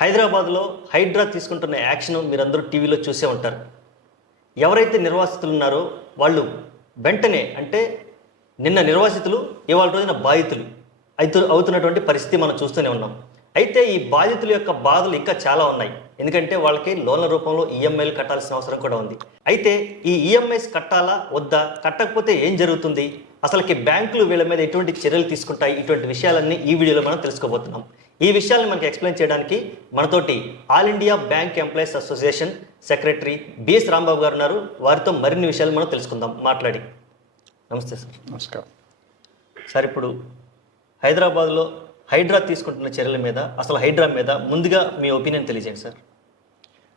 హైదరాబాద్లో హైడ్రా తీసుకుంటున్న యాక్షన్ మీరందరూ టీవీలో చూసే ఉంటారు. ఎవరైతే నిర్వాసితులు ఉన్నారో వాళ్ళు వెంటనే అంటే నిన్న నిర్వాసితులు ఇవాళ రోజున బాధితులు అవుతున్నటువంటి పరిస్థితి మనం చూస్తూనే ఉన్నాం. అయితే ఈ బాధితుల యొక్క బాధలు ఇంకా చాలా ఉన్నాయి. ఎందుకంటే వాళ్ళకి లోన్ల రూపంలో ఈఎంఐలు కట్టాల్సిన అవసరం కూడా ఉంది. అయితే ఈ ఈఎంఐస్ కట్టాలా వద్దా, కట్టకపోతే ఏం జరుగుతుంది, అసలుకి బ్యాంకులు వీళ్ళ మీద ఎటువంటి చర్యలు తీసుకుంటాయి, ఇటువంటి విషయాలన్నీ ఈ వీడియోలో మనం తెలుసుకోబోతున్నాం. ఈ విషయాన్ని మనకి ఎక్స్ప్లెయిన్ చేయడానికి మనతోటి all India bank employees association secretary B S Rambabu గారు ఉన్నారు. వారితో మరిన్ని విషయాలు మనం తెలుసుకుందాం మాట్లాడి. నమస్తే సార్. నమస్కారం సార్, ఇప్పుడు హైదరాబాద్లో హైడ్రా తీసుకుంటున్న చర్యల మీద, అసలు హైడ్రా మీద ముందుగా మీ ఒపీనియన్ తెలియజేయండి సార్.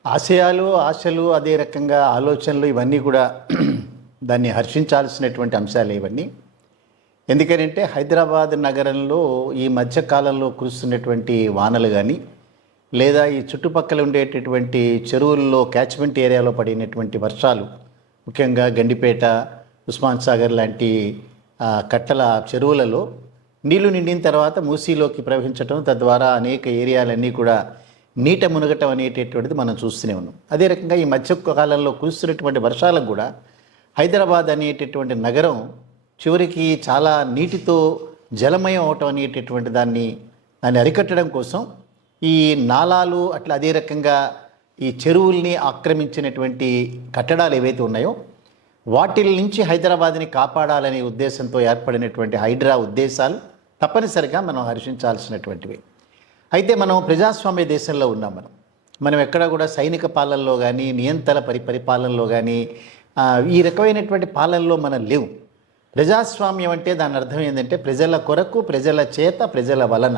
ఆశయాలు, ఆశలు, అదే రకంగా ఆలోచనలు ఇవన్నీ కూడా దాన్ని హర్షించాల్సినటువంటి అంశాలు ఇవన్నీ. ఎందుకంటే హైదరాబాద్ నగరంలో ఈ మధ్యకాలంలో కురుస్తున్నటువంటి వానలు కానీ, లేదా ఈ చుట్టుపక్కల ఉండేటటువంటి చెరువుల్లో క్యాచ్మెంట్ ఏరియాలో పడినటువంటి వర్షాలు, ముఖ్యంగా గండిపేట, ఉస్మాన్ సాగర్ లాంటి కట్టల చెరువులలో నీళ్లు నిండిన తర్వాత మూసీలోకి ప్రవహించడం, తద్వారా అనేక ఏరియాలన్నీ కూడా నీట మునగటం అనేటటువంటిది మనం చూస్తూనే ఉన్నాం. అదే రకంగా ఈ మధ్య కాలంలో కురుస్తున్నటువంటి వర్షాలకు కూడా హైదరాబాద్ అనేటటువంటి నగరం చివరికి చాలా నీటితో జలమయం అవటం అనేటటువంటి దాన్ని అరికట్టడం కోసం ఈ నాలాలు అట్లా అదే రకంగా ఈ చెరువుల్ని ఆక్రమించినటువంటి కట్టడాలు ఏవైతే ఉన్నాయో వాటి నుంచి హైదరాబాద్ని కాపాడాలనే ఉద్దేశంతో ఏర్పడినటువంటి హైడ్రా ఉద్దేశాలు తప్పనిసరిగా మనం హర్షించాల్సినటువంటివి. అయితే మనం ప్రజాస్వామ్య దేశంలో ఉన్నాం. మనం ఎక్కడ కూడా సైనిక పాలనలో కానీ, నియంత్రణ పరిపాలనలో కానీ, ఈ రకమైనటువంటి పాలనలో మనం లేవు. ప్రజాస్వామ్యం అంటే దాని అర్థం ఏంటంటే ప్రజల కొరకు, ప్రజల చేత, ప్రజల వలన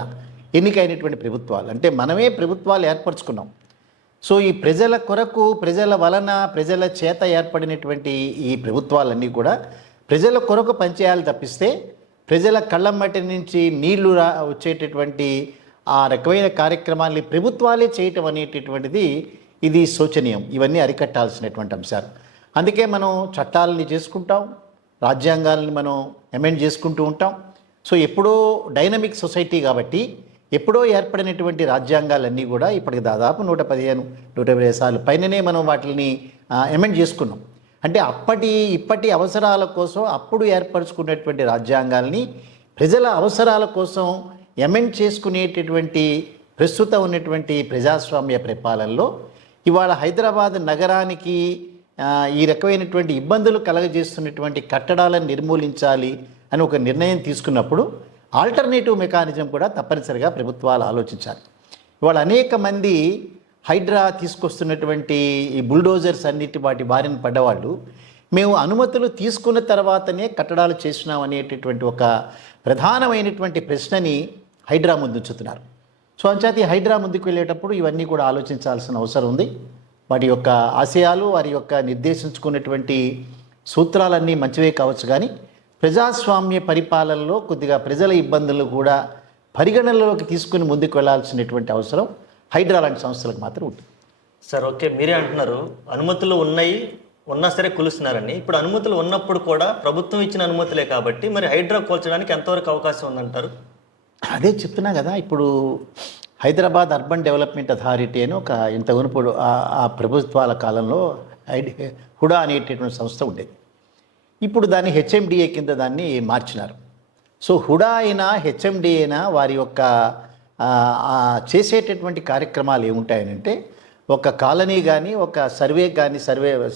ఎన్నికైనటువంటి ప్రభుత్వాలు. అంటే మనమే ప్రభుత్వాలు ఏర్పరచుకున్నాం. సో ఈ ప్రజల కొరకు, ప్రజల వలన, ప్రజల చేత ఏర్పడినటువంటి ఈ ప్రభుత్వాలన్నీ కూడా ప్రజల కొరకు పనిచేయాలి తప్పిస్తే ప్రజల కళ్ళమ్మటి నుంచి నీళ్లు వచ్చేటటువంటి ఆ రకమైన కార్యక్రమాల్ని ప్రభుత్వాలే చేయటం అనేటటువంటిది ఇది శోచనీయం. ఇవన్నీ అరికట్టాల్సినటువంటి అంశాలు. అందుకే మనం చట్టాలని చేసుకుంటాం, రాజ్యాంగాలని మనం అమెండ్ చేసుకుంటూ ఉంటాం. సో ఎప్పుడో డైనమిక్ సొసైటీ కాబట్టి ఎప్పుడో ఏర్పడినటువంటి రాజ్యాంగాలన్నీ కూడా ఇప్పటికి దాదాపు 115-120 సార్లు పైననే మనం వాటిని అమెండ్ చేసుకున్నాం. అంటే ఇప్పటి అవసరాల కోసం అప్పుడు ఏర్పరచుకున్నటువంటి రాజ్యాంగాల్ని ప్రజల అవసరాల కోసం అమెండ్ చేసుకునేటటువంటి ప్రస్తుతం ఉన్నటువంటి ప్రజాస్వామ్య పరిపాలనలో ఇవాళ హైదరాబాద్ నగరానికి ఈ రకమైనటువంటి ఇబ్బందులు కలగజేస్తున్నటువంటి కట్టడాలను నిర్మూలించాలి అని ఒక నిర్ణయం తీసుకున్నప్పుడు ఆల్టర్నేటివ్ మెకానిజం కూడా తప్పనిసరిగా ప్రభుత్వాలు ఆలోచించాలి. ఇవాళ అనేక మంది హైడ్రా తీసుకొస్తున్నటువంటి ఈ బుల్డోజర్స్ అన్నిటి వాటి బారిన పడ్డవాళ్ళు మేము అనుమతులు తీసుకున్న తర్వాతనే కట్టడాలు చేసినాం అనేటటువంటి ఒక ప్రధానమైనటువంటి ప్రశ్నని హైడ్రా ముందుంచుతున్నారు. సో అంచేత ఈ హైడ్రా ముందుకు వెళ్ళేటప్పుడు ఇవన్నీ కూడా ఆలోచించాల్సిన అవసరం ఉంది. వాటి యొక్క ఆశయాలు, వారి యొక్క నిర్దేశించుకున్నటువంటి సూత్రాలన్నీ మంచివే కావచ్చు, కానీ ప్రజాస్వామ్య పరిపాలనలో కొద్దిగా ప్రజల ఇబ్బందులు కూడా పరిగణనలోకి తీసుకుని ముందుకు వెళ్లాల్సినటువంటి అవసరం హైడ్రా లాంటి సంస్థలకు మాత్రం ఉంటుంది. సార్, ఓకే, మీరే అంటున్నారు అనుమతులు ఉన్నా సరే కూలుస్తున్నారని. ఇప్పుడు అనుమతులు ఉన్నప్పుడు కూడా ప్రభుత్వం ఇచ్చిన అనుమతులే కాబట్టి మరి హైడ్రా కూల్చడానికి ఎంతవరకు అవకాశం ఉందంటారు? అదే చెప్తున్నా కదా. ఇప్పుడు హైదరాబాద్ అర్బన్ డెవలప్మెంట్ అథారిటీ అని ఒక ఇంతకుమునుపు ఆ ప్రభుత్వాల కాలంలో హుడా అనేటటువంటి సంస్థ ఉండేది. ఇప్పుడు దాన్ని హెచ్ఎండిఏ కింద దాన్ని మార్చినారు. సో హుడా అయినా హెచ్ఎండిఏ అయినా వారి యొక్క చేసేటటువంటి కార్యక్రమాలు ఏముంటాయనంటే ఒక కాలనీ కానీ, ఒక సర్వే కానీ,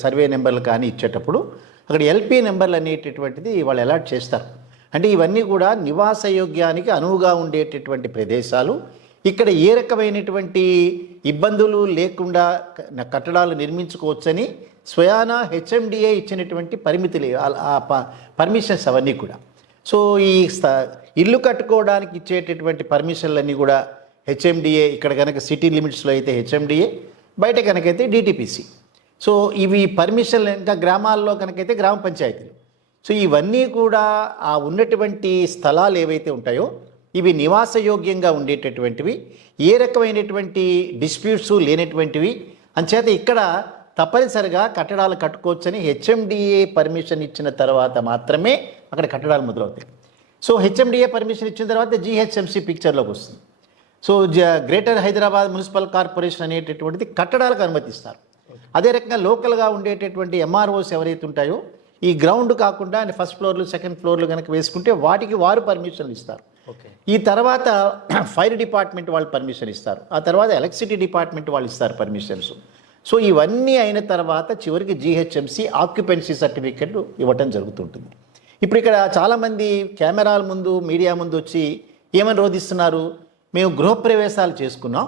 సర్వే నెంబర్లు కానీ ఇచ్చేటప్పుడు అక్కడ ఎల్పీ నెంబర్లు అనేటటువంటిది వాళ్ళు అలాట్ చేస్తారు. అంటే ఇవన్నీ కూడా నివాసయోగ్యానికి అనువుగా ఉండేటటువంటి ప్రదేశాలు. ఇక్కడ ఏ రకమైనటువంటి ఇబ్బందులు లేకుండా కట్టడాలు నిర్మించుకోవచ్చని స్వయానా హెచ్ఎండిఏ ఇచ్చినటువంటి పరిమితులు, పర్మిషన్స్ అవన్నీ కూడా. సో ఈ ఇల్లు కట్టుకోవడానికి ఇచ్చేటటువంటి పర్మిషన్లన్నీ కూడా హెచ్ఎండిఏ, ఇక్కడ కనుక సిటీ లిమిట్స్లో అయితే హెచ్ఎండిఏ, బయట కనుకైతే డిటిపిసి. సో ఇవి పర్మిషన్లు ఇంకా గ్రామాల్లో కనుకైతే గ్రామ పంచాయతీలు. సో ఇవన్నీ కూడా ఆ ఉన్నటువంటి స్థలాలు ఏవైతే ఉంటాయో ఇవి నివాసయోగ్యంగా ఉండేటటువంటివి, ఏ రకమైనటువంటి డిస్ప్యూట్స్ లేనటువంటివి. అంచేత ఇక్కడ తప్పనిసరిగా కట్టడాలు కట్టుకోవచ్చని హెచ్ఎండిఏ పర్మిషన్ ఇచ్చిన తర్వాత మాత్రమే అక్కడ కట్టడాలు మొదలవుతాయి. సో హెచ్ఎండిఏ పర్మిషన్ ఇచ్చిన తర్వాత జిహెచ్ఎంసి పిక్చర్లోకి వస్తుంది. So greater Hyderabad municipal corporation అనేటటువంటిది కట్టడాలకు అనుమతిస్తారు. అదే రకంగా లోకల్గా ఉండేటటువంటి ఎంఆర్ఓస్ ఎవరైతే ఉంటాయో ఈ గ్రౌండ్ కాకుండా ఫస్ట్ ఫ్లోర్లు సెకండ్ ఫ్లోర్లు కనుక వేసుకుంటే వాటికి వారు పర్మిషన్లు ఇస్తారు. ఈ తర్వాత ఫైర్ డిపార్ట్మెంట్ వాళ్ళు పర్మిషన్ ఇస్తారు, ఆ తర్వాత ఎలక్ట్రిసిటీ డిపార్ట్మెంట్ వాళ్ళు ఇస్తారు పర్మిషన్స్. సో ఇవన్నీ అయిన తర్వాత చివరికి జీహెచ్ఎంసీ ఆక్యుపెన్సీ సర్టిఫికెట్ ఇవ్వటం జరుగుతుంటుంది. ఇప్పుడు ఇక్కడ చాలామంది కెమెరాల ముందు మీడియా ముందు వచ్చి ఏమని రోధిస్తున్నారు, మేము గృహప్రవేశాలు చేసుకున్నాం,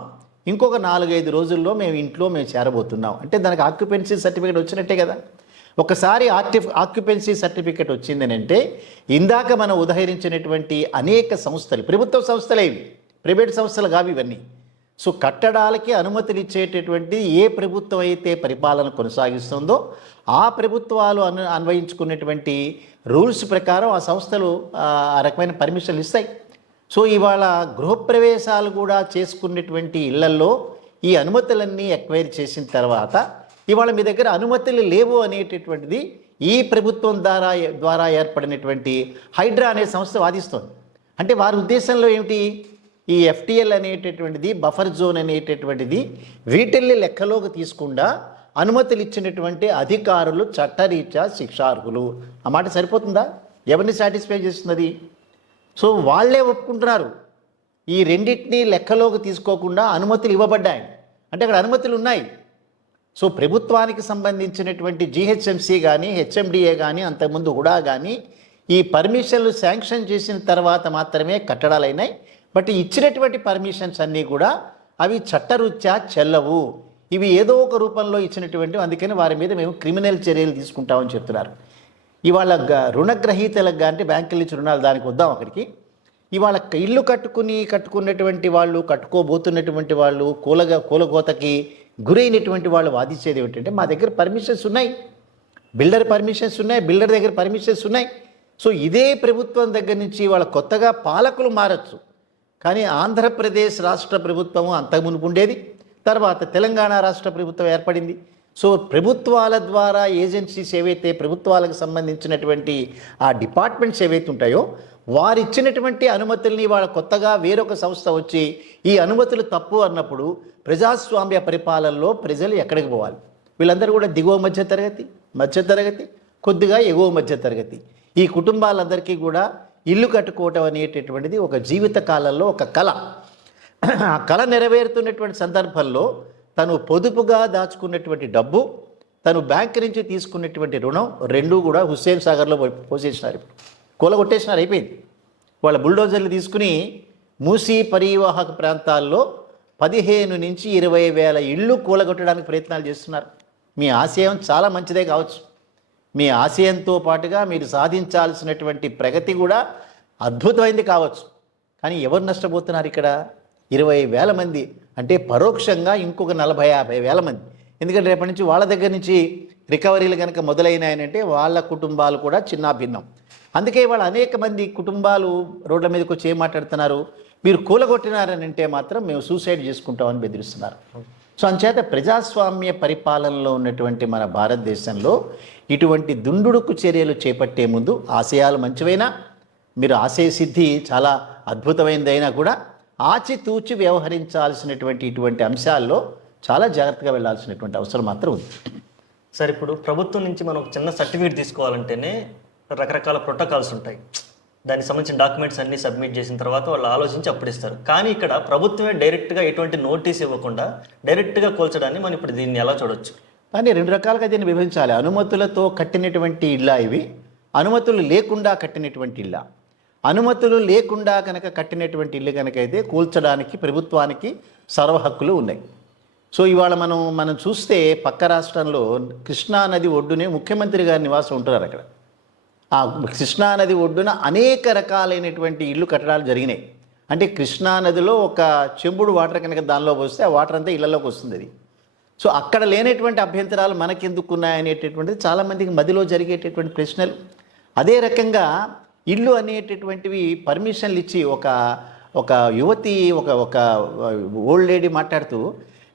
ఇంకొక 4-5 రోజుల్లో మేము చేరబోతున్నాం అంటే దానికి ఆక్యుపెన్సీ సర్టిఫికేట్ వచ్చినట్టే కదా. ఒకసారి ఆక్యుపెన్సీ సర్టిఫికేట్ వచ్చిందని అంటే ఇందాక మనం ఉదహరించినటువంటి అనేక సంస్థలు, ప్రభుత్వ సంస్థలే ఇవి, ప్రైవేట్ సంస్థలు కావు ఇవన్నీ. సో కట్టడాలకి అనుమతులు ఇచ్చేటటువంటి ఏ ప్రభుత్వం అయితే పరిపాలన కొనసాగిస్తుందో ఆ ప్రభుత్వాలు అన్వయించుకున్నటువంటి రూల్స్ ప్రకారం ఆ సంస్థలు ఆ రకమైన పర్మిషన్లు ఇస్తాయి. సో ఇవాళ గృహప్రవేశాలు కూడా చేసుకున్నటువంటి ఇళ్లల్లో ఈ అనుమతులన్నీ ఎక్వైర్ చేసిన తర్వాత ఇవాళ మీ దగ్గర అనుమతులు లేవు అనేటటువంటిది ఈ ప్రభుత్వం ద్వారా ఏర్పడినటువంటి హైడ్రా అనే సంస్థ వాదిస్తోంది. అంటే వారి ఉద్దేశంలో ఏమిటి, ఈ ఎఫ్టీఎల్ అనేటటువంటిది బఫర్ జోన్ అనేటటువంటిది వీటిల్ని లెక్కలోకి తీసుకుండా అనుమతులు ఇచ్చినటువంటి అధికారులు చట్టరీత్యా శిక్షార్హులు. ఆ మాట సరిపోతుందా? ఎవరిని సాటిస్ఫై చేస్తున్నది? సో వాళ్ళే ఒప్పుకుంటున్నారు ఈ రెండింటినీ లెక్కలోకి తీసుకోకుండా అనుమతులు ఇవ్వబడ్డాయి అంటే అక్కడ అనుమతులు ఉన్నాయి. సో ప్రభుత్వానికి సంబంధించినటువంటి జీహెచ్ఎంసీ కానీ హెచ్ఎండిఏ కానీ అంతకుముందు హుడా కానీ ఈ పర్మిషన్లు శాంక్షన్ చేసిన తర్వాత మాత్రమే కట్టడాలైనాయి. బట్ ఇచ్చినటువంటి పర్మిషన్స్ అన్నీ కూడా అవి చట్టరీత్యా చెల్లవు, ఇవి ఏదో ఒక రూపంలో ఇచ్చినటువంటి, అందుకని వారి మీద మేము క్రిమినల్ చర్యలు తీసుకుంటామని చెప్తున్నారు. ఇవాళ రుణగ్రహీతలకు అంటే బ్యాంకుల నుంచి రుణాలు, దానికి వద్దాం అక్కడికి. ఇవాళ ఇల్లు కట్టుకున్నటువంటి వాళ్ళు, కట్టుకోబోతున్నటువంటి వాళ్ళు, కూలగోతకి గురైనటువంటి వాళ్ళు వాదించేది ఏమిటంటే మా దగ్గర పర్మిషన్స్ ఉన్నాయి, బిల్డర్ పర్మిషన్స్ ఉన్నాయి, బిల్డర్ దగ్గర పర్మిషన్స్ ఉన్నాయి. సో ఇదే ప్రభుత్వం దగ్గర నుంచి వాళ్ళ కొత్తగా పాలకులు మారచ్చు, కానీ ఆంధ్రప్రదేశ్ రాష్ట్ర ప్రభుత్వం అంతకుమునుపు ఉండేది, తర్వాత తెలంగాణ రాష్ట్ర ప్రభుత్వం ఏర్పడింది. సో ప్రభుత్వాల ద్వారా ఏజెన్సీస్ ఏవైతే ప్రభుత్వాలకు సంబంధించినటువంటి ఆ డిపార్ట్మెంట్స్ ఏవైతే ఉంటాయో వారు ఇచ్చినటువంటి అనుమతుల్ని వాళ్ళ కొత్తగా వేరొక సంస్థ వచ్చి ఈ అనుమతులు తప్పు అన్నప్పుడు ప్రజాస్వామ్య పరిపాలనలో ప్రజలు ఎక్కడికి పోవాలి? వీళ్ళందరూ కూడా దిగువ మధ్యతరగతి, కొద్దిగా ఎగువ మధ్యతరగతి. ఈ కుటుంబాలందరికీ కూడా ఇల్లు కట్టుకోవటం అనేటటువంటిది ఒక జీవిత కాలంలో ఒక కళ. ఆ కళ నెరవేరుతున్నటువంటి సందర్భంలో తను పొదుపుగా దాచుకున్నటువంటి డబ్బు, తను బ్యాంక్ నుంచి తీసుకున్నటువంటి రుణం రెండూ కూడా హుస్సేన్ సాగర్లో పోసేసినారు, కూలగొట్టేసినారు, అయిపోయింది. వాళ్ళ బుల్డోజర్లు తీసుకుని మూసీ పరివాహక ప్రాంతాల్లో 15 నుంచి 20 వేల ఇళ్ళు కూలగొట్టడానికి ప్రయత్నాలు చేస్తున్నారు. మీ ఆశయం చాలా మంచిదే కావచ్చు, మీ ఆశయంతో పాటుగా మీరు సాధించాల్సినటువంటి ప్రగతి కూడా అద్భుతమైంది కావచ్చు, కానీ ఎవరు నష్టపోతున్నారు ఇక్కడ? 20,000 మంది అంటే పరోక్షంగా ఇంకొక 40-50 వేల మంది. ఎందుకంటే రేపటి నుంచి వాళ్ళ దగ్గర నుంచి రికవరీలు కనుక మొదలైనాయనంటే వాళ్ళ కుటుంబాలు కూడా చిన్నాభిన్నం. అందుకే వాళ్ళు అనేక మంది కుటుంబాలు రోడ్ల మీదకి వచ్చి ఏం మాట్లాడుతున్నారు, మీరు కూలగొట్టినారని అంటే మాత్రం మేము సూసైడ్ చేసుకుంటామని బెదిరిస్తున్నారు. సో అంచేత ప్రజాస్వామ్య పరిపాలనలో ఉన్నటువంటి మన భారతదేశంలో ఇటువంటి దుందుడుకు చర్యలు చేపట్టే ముందు ఆశయాలు మంచివైనా, మీరు ఆశయ సిద్ధి చాలా అద్భుతమైనదైనా కూడా ఆచితూచి వ్యవహరించాల్సినటువంటి ఇటువంటి అంశాల్లో చాలా జాగ్రత్తగా వెళ్ళాల్సినటువంటి అవసరం మాత్రం ఉంది. సార్, ఇప్పుడు ప్రభుత్వం నుంచి మనం ఒక చిన్న సర్టిఫికేట్ తీసుకోవాలంటేనే రకరకాల ప్రోటోకాల్స్ ఉంటాయి, దానికి సంబంధించిన డాక్యుమెంట్స్ అన్నీ సబ్మిట్ చేసిన తర్వాత వాళ్ళు ఆలోచించి అప్పుడు ఇస్తారు. కానీ ఇక్కడ ప్రభుత్వమే డైరెక్ట్గా ఎటువంటి నోటీస్ ఇవ్వకుండా డైరెక్ట్గా కూల్చడాన్ని మనం ఇప్పుడు దీన్ని ఎలా చూడొచ్చు? కానీ 2 రకాలుగా దీన్ని విభజించాలి. అనుమతులతో కట్టినటువంటి ఇళ్ళ ఇవి, అనుమతులు లేకుండా కట్టినటువంటి ఇళ్ళ. అనుమతులు లేకుండా కనుక కట్టినటువంటి ఇల్లు కనుకైతే కూల్చడానికి ప్రభుత్వానికి సర్వ హక్కులు ఉన్నాయి. సో ఇవాళ మనం చూస్తే పక్క రాష్ట్రంలో కృష్ణానది ఒడ్డునే ముఖ్యమంత్రి గారి నివాసం ఉంటున్నారు. అక్కడ ఆ కృష్ణానది ఒడ్డున అనేక రకాలైనటువంటి ఇళ్ళు కట్టడాలు జరిగినాయి. అంటే కృష్ణానదిలో ఒక చెంబుడు వాటర్ కనుక దానిలో పోస్తే ఆ వాటర్ అంతా ఇళ్లలోకి వస్తుంది అది. సో అక్కడ లేనటువంటి అభ్యంతరాలు మనకెందుకున్నాయనేటటువంటిది చాలామందికి మదిలో జరిగేటటువంటి ప్రశ్నలు. అదే రకంగా ఇల్లు అనేటటువంటివి పర్మిషన్లు ఇచ్చి ఒక యువతి ఒక ఓల్డ్ లేడీ మాట్లాడుతూ,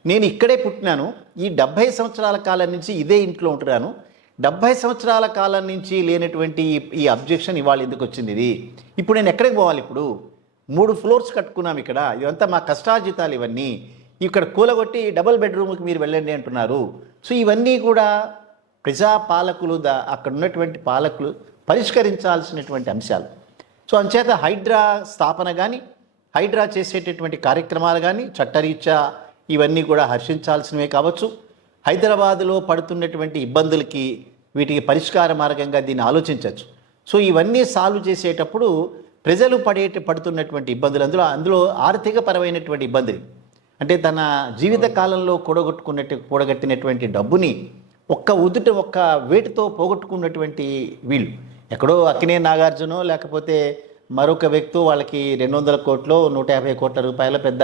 నేను ఇక్కడే పుట్టినాను, ఈ 70 సంవత్సరాల కాలం నుంచి ఇదే ఇంట్లో ఉంటున్నాను, 70 సంవత్సరాల కాలం నుంచి లేనటువంటి ఈ అబ్జెక్షన్ ఇవాళ ఎందుకు వచ్చింది? ఇది ఇప్పుడు నేను ఎక్కడికి పోవాలి? ఇప్పుడు 3 ఫ్లోర్స్ కట్టుకున్నాం ఇక్కడ, ఇదంతా మా కష్టార్జితాలు ఇవన్నీ, ఇక్కడ కూలగొట్టి డబుల్ బెడ్రూమ్కి మీరు వెళ్ళండి అంటున్నారు. సో ఇవన్నీ కూడా ప్రజాపాలకులు అక్కడ ఉన్నటువంటి పాలకులు పరిష్కరించాల్సినటువంటి అంశాలు. సో అంచేత హైడ్రా స్థాపన కానీ, హైడ్రా చేసేటటువంటి కార్యక్రమాలు కానీ చట్టరీత్యా ఇవన్నీ కూడా హర్షించాల్సినవే కావచ్చు. హైదరాబాదులో పడుతున్నటువంటి ఇబ్బందులకి వీటికి పరిష్కార మార్గంగా దీన్ని ఆలోచించవచ్చు. సో ఇవన్నీ సాల్వ్ చేసేటప్పుడు ప్రజలు పడుతున్నటువంటి ఇబ్బందులు, అందులో ఆర్థిక పరమైనటువంటి ఇబ్బందులు, అంటే తన జీవిత కాలంలో కూడగట్టినటువంటి డబ్బుని ఒక్క వేటితో పోగొట్టుకున్నటువంటి వీళ్ళు, ఎక్కడో అక్కినే నాగార్జునో లేకపోతే మరొక వ్యక్తి వాళ్ళకి 200 కోట్లు 150 కోట్ల రూపాయల పెద్ద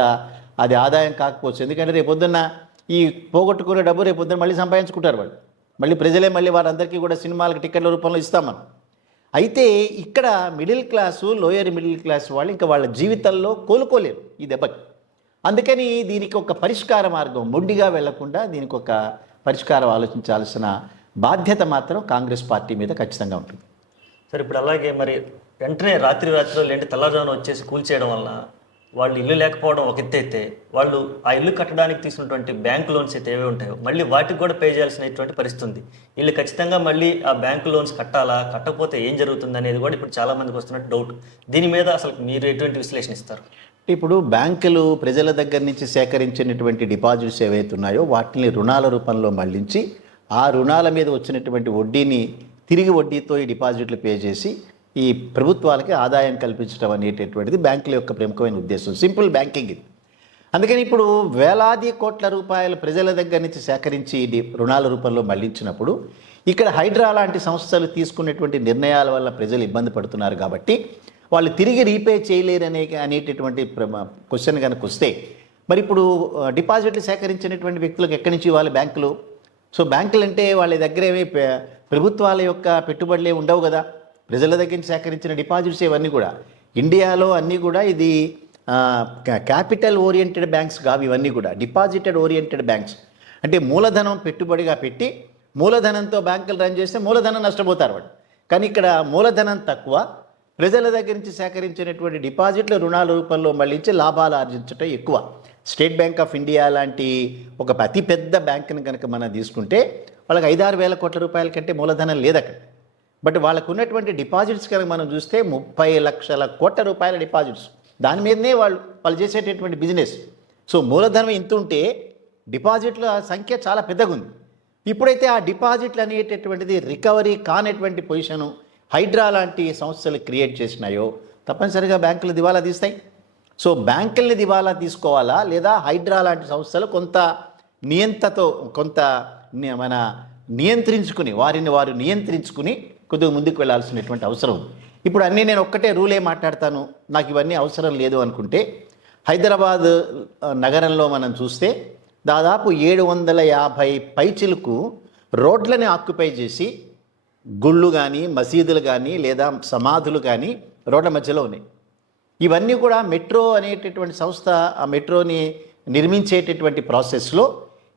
అది ఆదాయం కాకపోవచ్చు. ఎందుకంటే రేపొద్దున్న ఈ పోగొట్టుకునే డబ్బు రేపొద్దున మళ్ళీ సంపాదించుకుంటారు వాళ్ళు, మళ్ళీ ప్రజలే మళ్ళీ వారందరికీ కూడా సినిమాలకు టికెట్ల రూపంలో ఇస్తాం మనం. అయితే ఇక్కడ middle class, lower middle class వాళ్ళు ఇంకా వాళ్ళ జీవితాల్లో కోలుకోలేరు ఈ దెబ్బకి. అందుకని దీనికి ఒక పరిష్కార మార్గం, మొండిగా వెళ్లకుండా దీనికి ఒక పరిష్కారం ఆలోచించాల్సిన బాధ్యత మాత్రం కాంగ్రెస్ పార్టీ మీద ఖచ్చితంగా ఉంటుంది. సరే, ఇప్పుడు అలాగే మరి వెంటనే రాత్రిలో లేంటి తెల్లవారుజామున వచ్చేసి కూల్చేయడం వలన వాళ్ళు ఇల్లు లేకపోవడం ఒక ఎత్తు అయితే, వాళ్ళు ఆ ఇల్లు కట్టడానికి తీసుకున్నటువంటి బ్యాంక్ లోన్స్ అయితే ఏవే ఉంటాయో మళ్ళీ వాటికి కూడా పే చేయాల్సినటువంటి పరిస్థితి ఉంది. వీళ్ళు ఖచ్చితంగా మళ్ళీ ఆ బ్యాంక్ లోన్స్ కట్టాలా, కట్టకపోతే ఏం జరుగుతుంది అనేది కూడా ఇప్పుడు చాలామందికి వస్తున్నట్టు డౌట్. దీని మీద అసలు మీరు ఎటువంటి విశ్లేషణ ఇస్తారు? ఇప్పుడు బ్యాంకులు ప్రజల దగ్గర నుంచి సేకరించినటువంటి డిపాజిట్స్ ఏవైతే ఉన్నాయో వాటిని రుణాల రూపంలో మళ్లించి ఆ రుణాల మీద వచ్చినటువంటి వడ్డీని తిరిగి వడ్డీతో ఈ డిపాజిట్లు పే చేసి ఈ ప్రభుత్వాలకి ఆదాయం కల్పించడం అనేటటువంటిది బ్యాంకుల యొక్క ప్రముఖమైన ఉద్దేశం. సింపుల్ బ్యాంకింగ్ ఇది. అందుకని ఇప్పుడు వేలాది కోట్ల రూపాయలు ప్రజల దగ్గర నుంచి సేకరించి రుణాల రూపంలో మళ్లించినప్పుడు ఇక్కడ హైడ్రా లాంటి సంస్థలు తీసుకున్నటువంటి నిర్ణయాల వల్ల ప్రజలు ఇబ్బంది పడుతున్నారు కాబట్టి వాళ్ళు తిరిగి రీపే చేయలేరు అనేటటువంటి క్వశ్చన్ కనుక వస్తే, మరి ఇప్పుడు డిపాజిట్లు సేకరించినటువంటి వ్యక్తులకు ఎక్కడి నుంచి ఇవ్వాలి బ్యాంకులు? సో బ్యాంకులు అంటే వాళ్ళ దగ్గర ఏమీ ప్రభుత్వాల యొక్క పెట్టుబడులే ఉండవు కదా, ప్రజల దగ్గర నుంచి సేకరించిన డిపాజిట్స్ ఇవన్నీ కూడా. ఇండియాలో అన్నీ కూడా ఇది క్యాపిటల్ ఓరియంటెడ్ బ్యాంక్స్ కావు, ఇవన్నీ కూడా డిపాజిటెడ్ ఓరియంటెడ్ బ్యాంక్స్. అంటే మూలధనం పెట్టుబడిగా పెట్టి మూలధనంతో బ్యాంకులు రన్ చేస్తే మూలధనం నష్టపోతారు వాళ్ళు. కానీ ఇక్కడ మూలధనం తక్కువ, ప్రజల దగ్గర నుంచి సేకరించినటువంటి డిపాజిట్లు రుణాల రూపంలో మళ్ళించి లాభాలు ఆర్జించడం ఎక్కువ. స్టేట్ బ్యాంక్ ఆఫ్ ఇండియా లాంటి ఒక అతిపెద్ద బ్యాంకుని కనుక మనం తీసుకుంటే వాళ్ళకి 5-6 వేల కోట్ల రూపాయల కంటే మూలధనం లేదు అక్కడ. బట్ వాళ్ళకు ఉన్నటువంటి డిపాజిట్స్ కనుక మనం చూస్తే 30 లక్షల కోట్ల రూపాయల డిపాజిట్స్, దాని మీదనే వాళ్ళు చేసేటటువంటి బిజినెస్. సో మూలధనం ఇంత ఉంటే డిపాజిట్ల సంఖ్య చాలా పెద్దగా ఉంది. ఇప్పుడైతే ఆ డిపాజిట్లు అనేటటువంటిది రికవరీ కానటువంటి పొజిషను హైడ్రా లాంటి సంస్థలు క్రియేట్ చేసినాయో తప్పనిసరిగా బ్యాంకులు దివాలా తీస్తాయి. సో బ్యాంకుల్ని దివాలా తీసుకోవాలా, లేదా హైడ్రా లాంటి సంస్థలు కొంత నియంత్రించుకుని వారు నియంత్రించుకుని కొద్దిగా ముందుకు వెళ్ళాల్సినటువంటి అవసరం. ఇప్పుడు అన్నీ నేను ఒక్కటే రూలే మాట్లాడతాను, నాకు ఇవన్నీ అవసరం లేదు అనుకుంటే, హైదరాబాద్ నగరంలో మనం చూస్తే దాదాపు 750 పైచిలకు రోడ్లని ఆక్యుపై చేసి గుళ్ళు కానీ, మసీదులు కానీ, లేదా సమాధులు కానీ రోడ్ల మధ్యలో ఉన్నాయి. ఇవన్నీ కూడా మెట్రో అనేటటువంటి సంస్థ ఆ మెట్రోని నిర్మించేటటువంటి ప్రాసెస్లో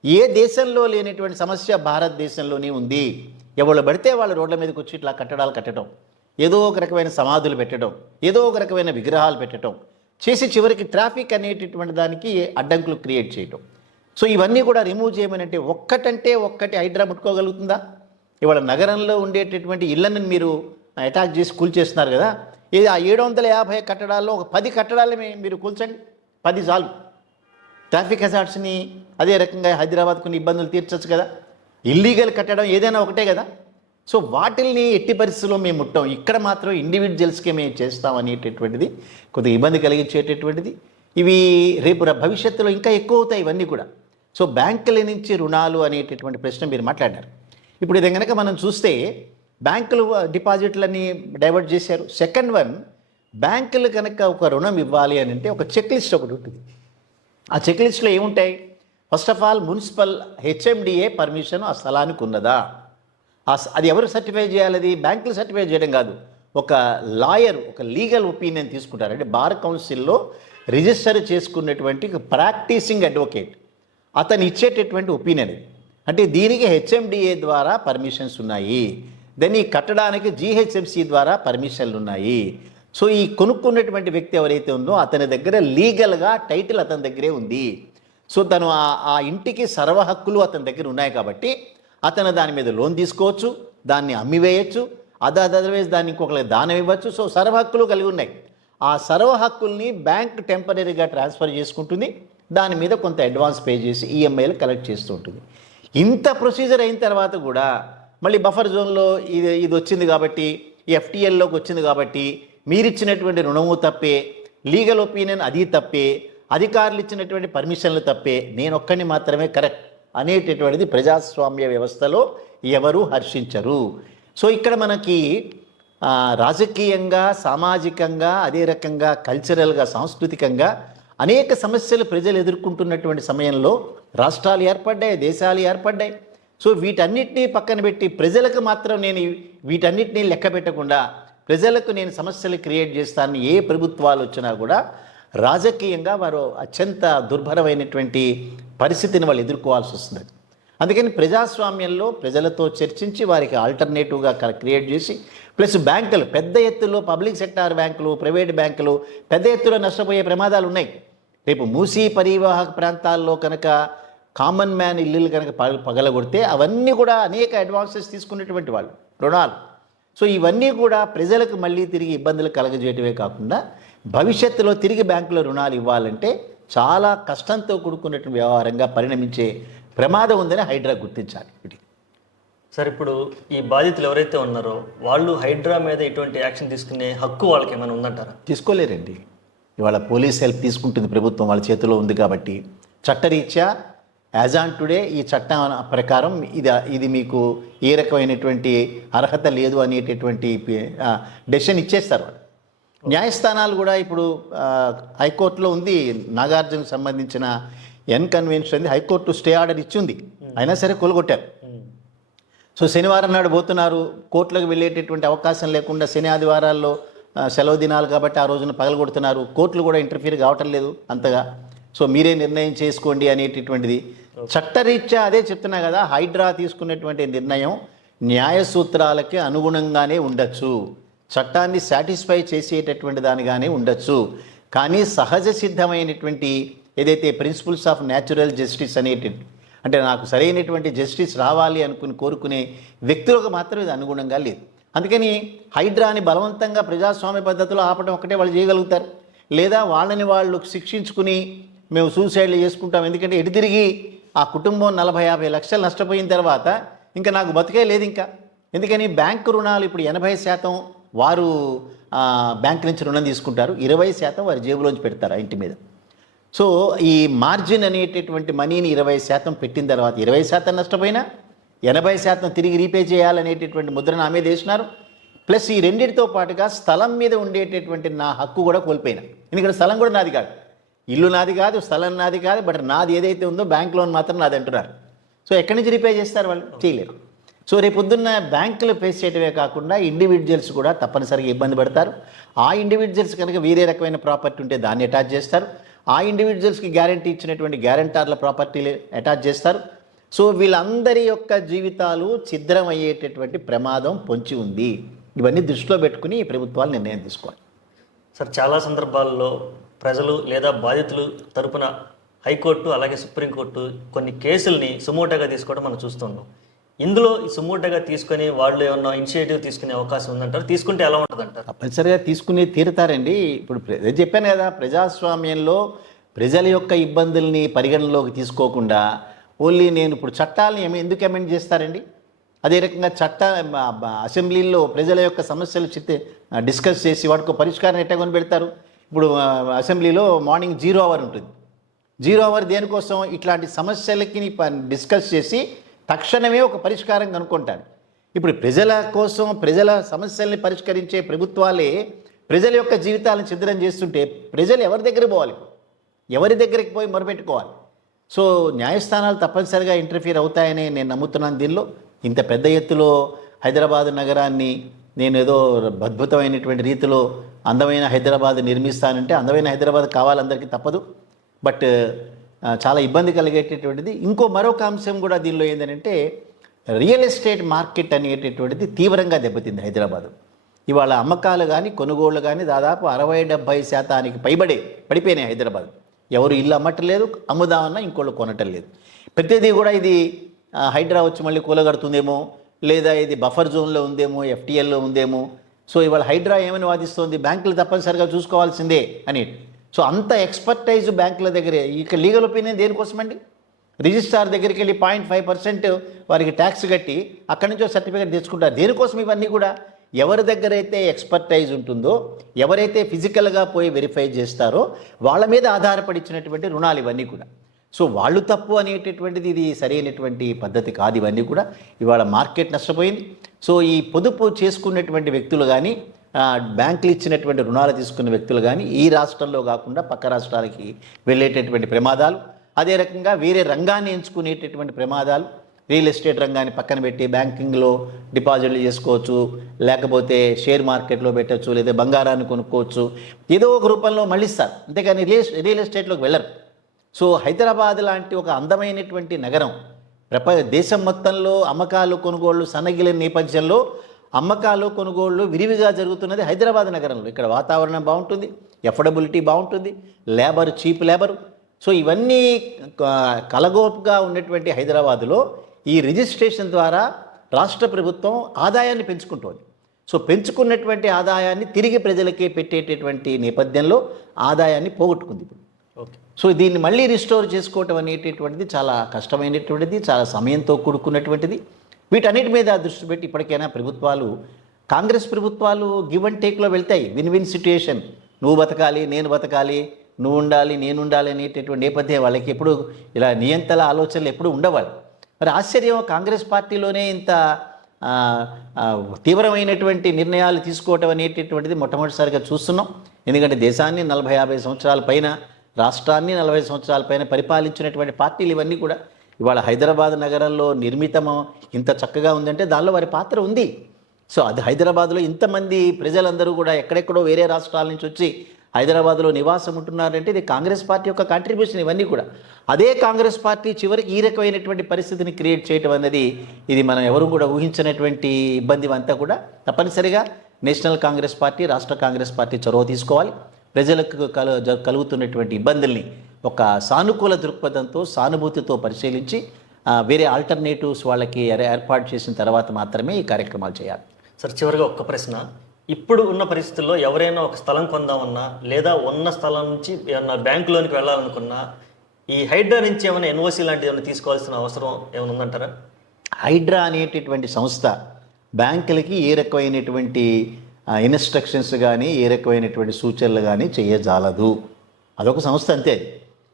ఏ దేశంలో లేనటువంటి సమస్య భారతదేశంలోనే ఉంది. ఎవరు పడితే వాళ్ళ రోడ్ల మీదకి వచ్చి ఇట్లా కట్టడాలు కట్టడం, ఏదో ఒక రకమైన సమాధులు పెట్టడం, ఏదో ఒక రకమైన విగ్రహాలు పెట్టడం చేసి చివరికి ట్రాఫిక్ అనేటటువంటి దానికి అడ్డంకులు క్రియేట్ చేయటం. సో ఇవన్నీ కూడా రిమూవ్ చేయమనంటే ఒక్కటి హైడ్రా ముట్టుకోగలుగుతుందా? ఇవాళ నగరంలో ఉండేటటువంటి ఇళ్లను మీరు అటాక్ చేసి కూల్చేస్తున్నారు కదా, ఇది ఆ 750 కట్టడాల్లో ఒక 10 కట్టడాలు మీరు కూల్చండి, 10 చాలు. ట్రాఫిక్ హజార్డ్స్ని అదే రకంగా హైదరాబాద్ కొన్ని ఇబ్బందులు తీర్చచ్చు కదా. ఇల్లీగల్ కట్టడం ఏదైనా ఒకటే కదా. సో వాటిల్ని ఎట్టి పరిస్థితుల్లో మేము ముట్టాం, ఇక్కడ మాత్రం ఇండివిజువల్స్కే మేము చేస్తాం అనేటటువంటిది కొద్దిగా ఇబ్బంది కలిగించేటటువంటిది. ఇవి రేపు భవిష్యత్తులో ఇంకా ఎక్కువ అవుతాయి ఇవన్నీ కూడా. సో బ్యాంకుల నుంచి రుణాలు అనేటటువంటి ప్రశ్న మీరు మాట్లాడారు. ఇప్పుడు ఇది కనుక మనం చూస్తే బ్యాంకులు డిపాజిట్లని డైవర్ట్ చేశారు. సెకండ్ వన్, బ్యాంకులు కనుక ఒక రుణం ఇవ్వాలి అని అంటే ఒక చెక్ లిస్ట్ ఒకటి ఉంటుంది. ఆ చెక్ లిస్ట్లో ఏముంటాయి? First of all municipal HMDA permission ఆ స్థలానికి ఉన్నదా, అది ఎవరు సర్టిఫై చేయాలి? అది బ్యాంకులు సర్టిఫై చేయడం కాదు, ఒక లాయర్ ఒక లీగల్ ఒపీనియన్ తీసుకుంటారు. అంటే బార్ కౌన్సిల్లో రిజిస్టర్ చేసుకున్నటువంటి ప్రాక్టీసింగ్ అడ్వకేట్ అతను ఇచ్చేటటువంటి ఒపీనియన్. అంటే దీనికి హెచ్ఎండిఏ ద్వారా పర్మిషన్స్ ఉన్నాయి, దాన్ని కట్టడానికి జీహెచ్ఎంసీ ద్వారా పర్మిషన్లు ఉన్నాయి. సో ఈ కొనుక్కున్నటువంటి వ్యక్తి ఎవరైతే ఉందో అతని దగ్గర లీగల్గా టైటిల్ అతని దగ్గరే ఉంది. సో తను ఆ ఇంటికి సర్వ హక్కులు అతని దగ్గర ఉన్నాయి కాబట్టి అతను దాని మీద లోన్ తీసుకోవచ్చు, దాన్ని అమ్మివేయచ్చు, అదర్వైజ్ దాన్ని ఇంకొకరికి దానం ఇవ్వచ్చు. సో సర్వ హక్కులు కలిగి ఉన్నాయి. ఆ సర్వ హక్కుల్ని బ్యాంక్ టెంపరీగా ట్రాన్స్ఫర్ చేసుకుంటుంది, దాని మీద కొంత అడ్వాన్స్ పే చేసి ఈఎంఐలు కలెక్ట్ చేస్తూ ఉంటుంది. ఇంత ప్రొసీజర్ అయిన తర్వాత కూడా మళ్ళీ బఫర్ జోన్లో ఇది వచ్చింది కాబట్టి, ఎఫ్టీఎల్లోకి వచ్చింది కాబట్టి మీరిచ్చినటువంటి రుణము తప్పే, లీగల్ ఒపీనియన్ అది తప్పే, అధికారులు ఇచ్చినటువంటి పర్మిషన్లు తప్పే, నేను ఒక్కడిని మాత్రమే కరెక్ట్ అనేటటువంటిది ప్రజాస్వామ్య వ్యవస్థలో ఎవరు హర్షించరు. సో ఇక్కడ మనకి రాజకీయంగా, సామాజికంగా, అదే రకంగా కల్చరల్గా, సాంస్కృతికంగా అనేక సమస్యలు ప్రజలు ఎదుర్కొంటున్నటువంటి సమయంలో రాష్ట్రాలు ఏర్పడ్డాయి, దేశాలు ఏర్పడ్డాయి. సో వీటన్నిటినీ పక్కన పెట్టి ప్రజలకు మాత్రం నేను వీటన్నిటినీ లెక్క పెట్టకుండా ప్రజలకు నేను సమస్యలు క్రియేట్ చేస్తానని ఏ ప్రభుత్వాలు వచ్చినా కూడా రాజకీయంగా వారు అత్యంత దుర్భరమైనటువంటి పరిస్థితిని వాళ్ళు ఎదుర్కోవాల్సి వస్తుంది. అందుకని ప్రజాస్వామ్యంలో ప్రజలతో చర్చించి వారికి ఆల్టర్నేటివ్గా క్రియేట్ చేసి, ప్లస్ బ్యాంకులు పెద్ద ఎత్తులో, పబ్లిక్ సెక్టార్ బ్యాంకులు, ప్రైవేట్ బ్యాంకులు పెద్ద ఎత్తులో నష్టపోయే ప్రమాదాలు ఉన్నాయి. రేపు మూసీ పరివాహక ప్రాంతాల్లో కనుక కామన్ మ్యాన్ ఇల్లులు కనుక పగలగొడితే అవన్నీ కూడా అనేక అడ్వాన్సెస్ తీసుకునేటువంటి వాళ్ళు రుణాలు. సో ఇవన్నీ కూడా ప్రజలకు మళ్ళీ తిరిగి ఇబ్బందులు కలగజేయటమే కాకుండా భవిష్యత్తులో తిరిగి బ్యాంకులో రుణాలు ఇవ్వాలంటే చాలా కష్టంతో కూడుకున్నటువంటి వ్యవహారంగా పరిణమించే ప్రమాదం ఉందని హైడ్రా గుర్తించాలి. సార్, ఇప్పుడు ఈ బాధితులు ఎవరైతే ఉన్నారో వాళ్ళు హైడ్రా మీద ఎటువంటి యాక్షన్ తీసుకునే హక్కు వాళ్ళకి ఏమైనా ఉందంటారా? తీసుకోలేరండి. ఇవాళ పోలీస్ హెల్ప్ తీసుకుంటుంది ప్రభుత్వం, వాళ్ళ చేతిలో ఉంది కాబట్టి. చట్టరీత్యా యాజ్ ఆన్ టుడే ఈ చట్టం ప్రకారం ఇది మీకు ఏ రకమైనటువంటి అర్హత లేదు అనేటటువంటి డెసిషన్ ఇచ్చేస్తారు వాళ్ళు. న్యాయస్థానాలు కూడా ఇప్పుడు హైకోర్టులో ఉంది, నాగార్జునకు సంబంధించిన కన్వెన్షన్ హైకోర్టు స్టే ఆర్డర్ ఇచ్చింది, అయినా సరే కొలగొట్టారు. సో శనివారం నాడు పోతున్నారు, కోర్టులకు వెళ్ళేటటువంటి అవకాశం లేకుండా శని ఆదివారాల్లో సెలవు దినాలు కాబట్టి ఆ రోజున పగలగొడుతున్నారు. కోర్టులు కూడా ఇంటర్ఫీర్ కావటం లేదు అంతగా. సో మీరే నిర్ణయం చేసుకోండి అనేటటువంటిది చట్టరీత్యా అదే చెప్తున్నా కదా, హైడ్రా తీసుకున్నటువంటి నిర్ణయం న్యాయ సూత్రాలకి అనుగుణంగానే ఉండొచ్చు, చట్టాన్ని సాటిస్ఫై చేసేటటువంటి దానిగానే ఉండొచ్చు. కానీ సహజ సిద్ధమైనటువంటి ఏదైతే ప్రిన్సిపల్స్ ఆఫ్ న్యాచురల్ జస్టిస్ అనేటువంటి, అంటే నాకు సరైనటువంటి జస్టిస్ రావాలి అనుకుని కోరుకునే వ్యక్తులకు మాత్రం ఇది అనుగుణంగా లేదు. అందుకని హైడ్రాని బలవంతంగా ప్రజాస్వామ్య పద్ధతిలో ఆపడం ఒకటే వాళ్ళు చేయగలుగుతారు. లేదా వాళ్ళని వాళ్ళు శిక్షించుకుని మేము సూసైడ్లు చేసుకుంటాం, ఎందుకంటే ఎటు తిరిగి ఆ కుటుంబం 40-50 లక్షలు నష్టపోయిన తర్వాత ఇంకా నాకు బతికే లేదు ఇంకా. ఎందుకని బ్యాంకు రుణాలు ఇప్పుడు 80% వారు బ్యాంక్ నుంచి రుణం తీసుకుంటారు, 20% వారి జేబులోంచి పెడతారు ఆ ఇంటి మీద. సో ఈ మార్జిన్ అనేటటువంటి మనీని 20% పెట్టిన తర్వాత 20% నష్టపోయినా 80% తిరిగి రీపే చేయాలనేటటువంటి ముద్ర నా మీద వేసినారు. ప్లస్ ఈ రెండింటితో పాటుగా స్థలం మీద ఉండేటటువంటి నా హక్కు కూడా కోల్పోయినా. ఎందుకంటే స్థలం కూడా నాది కాదు, ఇల్లు నాది కాదు, స్థలం నాది కాదు, బట్ నాది ఏదైతే ఉందో బ్యాంక్ లోన్ మాత్రం నాది అంటున్నారు. సో ఎక్కడి నుంచి రీపే చేస్తారు వాళ్ళు? చేయలేరు. సో రేపొద్దున్న బ్యాంకులు ఫేస్ చేయడమే కాకుండా ఇండివిజువల్స్ కూడా తప్పనిసరిగా ఇబ్బంది పడతారు. ఆ ఇండివిజువల్స్ కనుక వేరే రకమైన ప్రాపర్టీ ఉంటే దాన్ని అటాచ్ చేస్తారు, ఆ ఇండివిజువల్స్కి గ్యారంటీ ఇచ్చినటువంటి గ్యారంటార్ల ప్రాపర్టీలు అటాచ్ చేస్తారు. సో వీళ్ళందరి యొక్క జీవితాలు ఛిద్రం అయ్యేటటువంటి ప్రమాదం పొంచి ఉంది. ఇవన్నీ దృష్టిలో పెట్టుకుని ప్రభుత్వాలు నిర్ణయం తీసుకోవాలి. సార్, చాలా సందర్భాల్లో ప్రజలు లేదా బాధితులు తరపున హైకోర్టు అలాగే సుప్రీంకోర్టు కొన్ని కేసుల్ని సుమోటోగా తీసుకోవడం మనం చూస్తున్నాం. ఇందులో ఈ సుమోటోగా తీసుకొని వాళ్ళు ఏమన్నా ఇనిషియేటివ్ తీసుకునే అవకాశం ఉందంటారు? తీసుకుంటే ఎలా ఉంటుంది అంటారు? తప్పనిసరిగా తీసుకుని తీరుతారండి. ఇప్పుడు చెప్పాను కదా, ప్రజాస్వామ్యంలో ప్రజల యొక్క ఇబ్బందుల్ని పరిగణలోకి తీసుకోకుండా ఓన్లీ నేను ఇప్పుడు చట్టాలని ఎందుకు అమెండ్ చేస్తారండి? అదే రకంగా అసెంబ్లీలో ప్రజల యొక్క సమస్యలు డిస్కస్ చేసి వాటికి పరిష్కారం ఎట్టగొని పెడతారు. ఇప్పుడు అసెంబ్లీలో మార్నింగ్ 0 అవర్ ఉంటుంది. 0 అవర్ దేనికోసం? ఇట్లాంటి సమస్యలకి డిస్కస్ చేసి తక్షణమే ఒక పరిష్కారం కనుక్కుంటారు. ఇప్పుడు ప్రజల కోసం ప్రజల సమస్యల్ని పరిష్కరించే ప్రభుత్వాలే ప్రజల యొక్క జీవితాలను ఛిద్రం చేస్తుంటే ప్రజలు ఎవరి దగ్గరికి పోవాలి? ఎవరి దగ్గరికి పోయి మొరపెట్టుకోవాలి? సో న్యాయస్థానాలు తప్పనిసరిగా ఇంటర్ఫీర్ అవుతాయని నేను నమ్ముతున్నాను. దీనిలో ఇంత పెద్ద ఎత్తులో హైదరాబాద్ నగరాన్ని నేను ఏదో అద్భుతమైనటువంటి రీతిలో అందమైన హైదరాబాద్ నిర్మిస్తానంటే అందమైన హైదరాబాద్ కావాలందరికీ తప్పదు. బట్ చాలా ఇబ్బంది కలిగేటటువంటిది. మరొక అంశం కూడా దీనిలో ఏంటంటే రియల్ ఎస్టేట్ మార్కెట్ అనేటటువంటిది తీవ్రంగా దెబ్బతింది హైదరాబాదు. ఇవాళ అమ్మకాలు కానీ కొనుగోళ్లు కానీ దాదాపు 60-70% పడిపోయినాయి హైదరాబాద్. ఎవరు ఇల్లు అమ్మటం అమ్ముదామన్నా ఇంకోళ్ళు కొనటం లేదు. ప్రతిదీ కూడా ఇది హైడ్రా వచ్చి మళ్ళీ కూలగడుతుందేమో, లేదా ఇది బఫర్ జోన్లో ఉందేమో, ఎఫ్టీఎల్లో ఉందేమో. సో ఇవాళ హైడ్రా ఏమని వాదిస్తోంది, బ్యాంకులు తప్పనిసరిగా చూసుకోవాల్సిందే అని. సో అంత ఎక్స్పర్టైజ్ బ్యాంకుల దగ్గరే. ఇక లీగల్ ఒపీనియన్ దేనికోసమండి? రిజిస్ట్రార్ దగ్గరికి వెళ్ళి 0.5% వారికి ట్యాక్స్ కట్టి అక్కడి నుంచో సర్టిఫికేట్ తెచ్చుకుంటారు. దేనికోసం ఇవన్నీ కూడా? ఎవరి దగ్గర అయితే ఎక్స్పర్టైజ్ ఉంటుందో, ఎవరైతే ఫిజికల్గా పోయి వెరిఫై చేస్తారో వాళ్ళ మీద ఆధారపడిచ్చినటువంటి రుణాలు ఇవన్నీ కూడా. సో వాళ్ళు తప్పు అనేటటువంటిది ఇది సరైనటువంటి పద్ధతి కాదు. ఇవన్నీ కూడా ఇవాళ మార్కెట్ నష్టపోయింది. సో ఈ పొదుపు చేసుకున్నటువంటి వ్యక్తులు కానీ, బ్యాంకులు ఇచ్చినటువంటి రుణాలు తీసుకున్న వ్యక్తులు కానీ ఈ రాష్ట్రంలో కాకుండా పక్క రాష్ట్రాలకి వెళ్ళేటటువంటి ప్రమాదాలు, అదే రకంగా వేరే రంగాన్ని ఎంచుకునేటటువంటి ప్రమాదాలు, రియల్ ఎస్టేట్ రంగాన్ని పక్కన పెట్టి బ్యాంకింగ్లో డిపాజిట్లు చేసుకోవచ్చు, లేకపోతే షేర్ మార్కెట్లో పెట్టచ్చు, లేదా బంగారాన్ని కొనుక్కోవచ్చు, ఏదో ఒక రూపంలో మళ్ళిస్తారు, అంతేకాని రియల్ ఎస్టేట్లోకి వెళ్ళరు. సో హైదరాబాద్ లాంటి ఒక అందమైనటువంటి నగరం దేశం మొత్తంలో అమ్మకాలు కొనుగోళ్లు సన్నగిలిన నేపథ్యంలో అమ్మకాలు కొనుగోళ్లు విరివిగా జరుగుతున్నది హైదరాబాద్ నగరంలో. ఇక్కడ వాతావరణం బాగుంటుంది, ఎఫర్డబిలిటీ బాగుంటుంది, లేబర్ చీప్ లేబరు. సో ఇవన్నీ కలగోపుగా ఉన్నటువంటి హైదరాబాదులో ఈ రిజిస్ట్రేషన్ ద్వారా రాష్ట్ర ప్రభుత్వం ఆదాయాన్ని పెంచుకుంటోంది. సో పెంచుకున్నటువంటి ఆదాయాన్ని తిరిగి ప్రజలకే పెట్టేటటువంటి నేపథ్యంలో ఆదాయాన్ని పోగొట్టుకుంది ఇప్పుడు. ఓకే. సో దీన్ని మళ్ళీ రిస్టోర్ చేసుకోవటం అనేటటువంటిది చాలా కష్టమైనటువంటిది, చాలా సమయంతో కూడుకున్నటువంటిది. వీటన్నిటి మీద దృష్టి పెట్టి ఇప్పటికైనా ప్రభుత్వాలు, కాంగ్రెస్ ప్రభుత్వాలు గివ్ అండ్ టేక్లో వెళ్తాయి. Win win situation. నువ్వు బతకాలి, నేను బతకాలి, నువ్వు ఉండాలి, నేను ఉండాలి అనేటటువంటి నేపథ్యం వాళ్ళకి ఎప్పుడు ఇలా నియంతల ఆలోచనలు ఎప్పుడు ఉండవాలి. మరి ఆశ్చర్యం, కాంగ్రెస్ పార్టీలోనే ఇంత తీవ్రమైనటువంటి నిర్ణయాలు తీసుకోవటం అనేటటువంటిది మొట్టమొదటిసారిగా చూస్తున్నాం. ఎందుకంటే దేశాన్ని 40-50 సంవత్సరాల పైన, రాష్ట్రాన్ని 40 సంవత్సరాల పైన పరిపాలించినటువంటి పార్టీలు ఇవన్నీ కూడా ఇవాళ హైదరాబాద్ నగరంలో నిర్మితము ఇంత చక్కగా ఉందంటే దానిలో వారి పాత్ర ఉంది. సో అది హైదరాబాద్లో ఇంతమంది ప్రజలందరూ కూడా ఎక్కడెక్కడో వేరే రాష్ట్రాల నుంచి వచ్చి హైదరాబాద్లో నివాసం ఉంటున్నారంటే ఇది కాంగ్రెస్ పార్టీ యొక్క కాంట్రిబ్యూషన్. ఇవన్నీ కూడా అదే కాంగ్రెస్ పార్టీ చివరికి ఈ రకమైనటువంటి పరిస్థితిని క్రియేట్ చేయటం అనేది ఇది మనం ఎవరు కూడా ఊహించినటువంటి ఇబ్బంది అంతా కూడా తప్పనిసరిగా నేషనల్ కాంగ్రెస్ పార్టీ, రాష్ట్ర కాంగ్రెస్ పార్టీ చొరవ తీసుకోవాలి. ప్రజలకు కలుగుతున్నటువంటి ఇబ్బందుల్ని ఒక సానుకూల దృక్పథంతో, సానుభూతితో పరిశీలించి వేరే ఆల్టర్నేటివ్స్ వాళ్ళకి ఏర్పాటు చేసిన తర్వాత మాత్రమే ఈ కార్యక్రమాలు చేయాలి. సార్, చివరిగా ఒక్క ప్రశ్న. ఇప్పుడు ఉన్న పరిస్థితుల్లో ఎవరైనా ఒక స్థలం కొందామన్నా, లేదా ఉన్న స్థలం నుంచి ఏమన్నా బ్యాంకులోనికి వెళ్ళాలనుకున్నా ఈ హైడ్రా నుంచి ఏమైనా ఎన్ఓసి లాంటివి ఏమైనా తీసుకోవాల్సిన అవసరం ఏమైనా ఉందంటారా? హైడ్రా అనేటటువంటి సంస్థ బ్యాంకులకి ఏ రకమైనటువంటి ఇన్స్ట్రక్షన్స్ కానీ, ఏ రకమైనటువంటి సూచనలు కానీ చేయజాలదు. అదొక సంస్థ అంతే.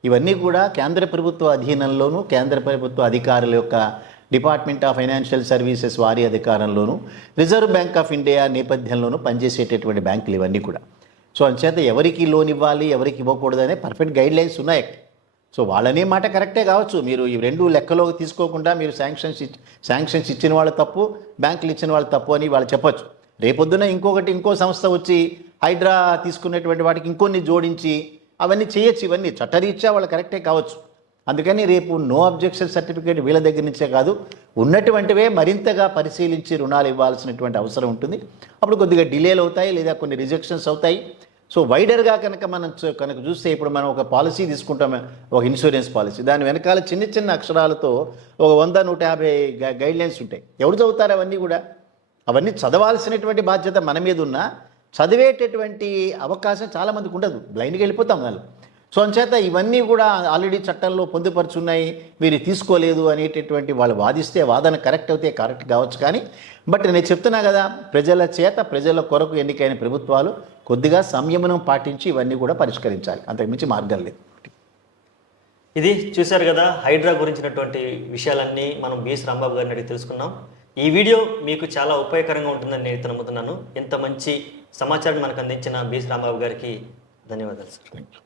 ఇవన్నీ కూడా కేంద్ర ప్రభుత్వ అధీనంలోనూ, కేంద్ర ప్రభుత్వ అధికారుల యొక్క డిపార్ట్మెంట్ ఆఫ్ ఫైనాన్షియల్ సర్వీసెస్ వారి అధికారంలోనూ, రిజర్వ్ బ్యాంక్ ఆఫ్ ఇండియా నేపథ్యంలోనూ పనిచేసేటటువంటి బ్యాంకులు ఇవన్నీ కూడా. సో అందుచేత ఎవరికి లోన్ ఇవ్వాలి, ఎవరికి ఇవ్వకూడదనే పర్ఫెక్ట్ గైడ్ లైన్స్ ఉన్నాయి. సో వాళ్ళనే మాట కరెక్టే కావచ్చు, మీరు ఈ రెండు లెక్కలోకి తీసుకోకుండా మీరు శాంక్షన్స్ ఇచ్చిన వాళ్ళు తప్పు, బ్యాంకులు ఇచ్చిన వాళ్ళు తప్పు అని వాళ్ళు చెప్పచ్చు. రేపొద్దున ఇంకో సంస్థ వచ్చి హైడ్రా తీసుకున్నటువంటి వాటికి ఇంకొన్ని జోడించి అవన్నీ చేయొచ్చు. ఇవన్నీ చట్టరీత్యా వాళ్ళు కరెక్టే కావచ్చు. అందుకని రేపు నో అబ్జెక్షన్ సర్టిఫికేట్ వీళ్ళ దగ్గర నుంచే కాదు, ఉన్నటువంటివే మరింతగా పరిశీలించి రుణాలు ఇవ్వాల్సినటువంటి అవసరం ఉంటుంది. అప్పుడు కొద్దిగా డిలేలు అవుతాయి, లేదా కొన్ని రిజెక్షన్స్ అవుతాయి. సో వైడర్గా కనుక చూస్తే ఇప్పుడు మనం ఒక పాలసీ తీసుకుంటాం, ఒక ఇన్సూరెన్స్ పాలసీ, దాని వెనకాల చిన్న అక్షరాలతో ఒక 100-150 గైడ్లైన్స్ ఉంటాయి. ఎవరు చదువుతారు అవన్నీ కూడా? అవన్నీ చదవాల్సినటువంటి బాధ్యత మన మీద ఉన్నా చదివేటటువంటి అవకాశం చాలామందికి ఉండదు, బ్లైండ్గా వెళ్ళిపోతాం వాళ్ళు. సో అంచేత ఇవన్నీ కూడా ఆల్రెడీ చట్టంలో పొందుపరుచున్నాయి, మీరు తీసుకోలేదు అనేటటువంటి వాళ్ళు వాదిస్తే వాదన కరెక్ట్ అయితే కరెక్ట్ కావచ్చు. కానీ నేను చెప్తున్నా కదా, ప్రజల కొరకు ఎన్నికైన ప్రభుత్వాలు కొద్దిగా సంయమనం పాటించి ఇవన్నీ కూడా పరిష్కరించాలి, అంతకుమించి మార్గం లేదు. ఇది చూశారు కదా, హైడ్రా గురించినటువంటి విషయాలన్నీ మనం బిఎస్ రాంబాబు గారిని అడిగి తెలుసుకున్నాం. ఈ వీడియో మీకు చాలా ఉపయోగకరంగా ఉంటుందని నేను నమ్ముతున్నాను. ఇంత మంచి సమాచారం మనకు అందించిన బిఎస్ రాంబాబు గారికి ధన్యవాదాలు సార్.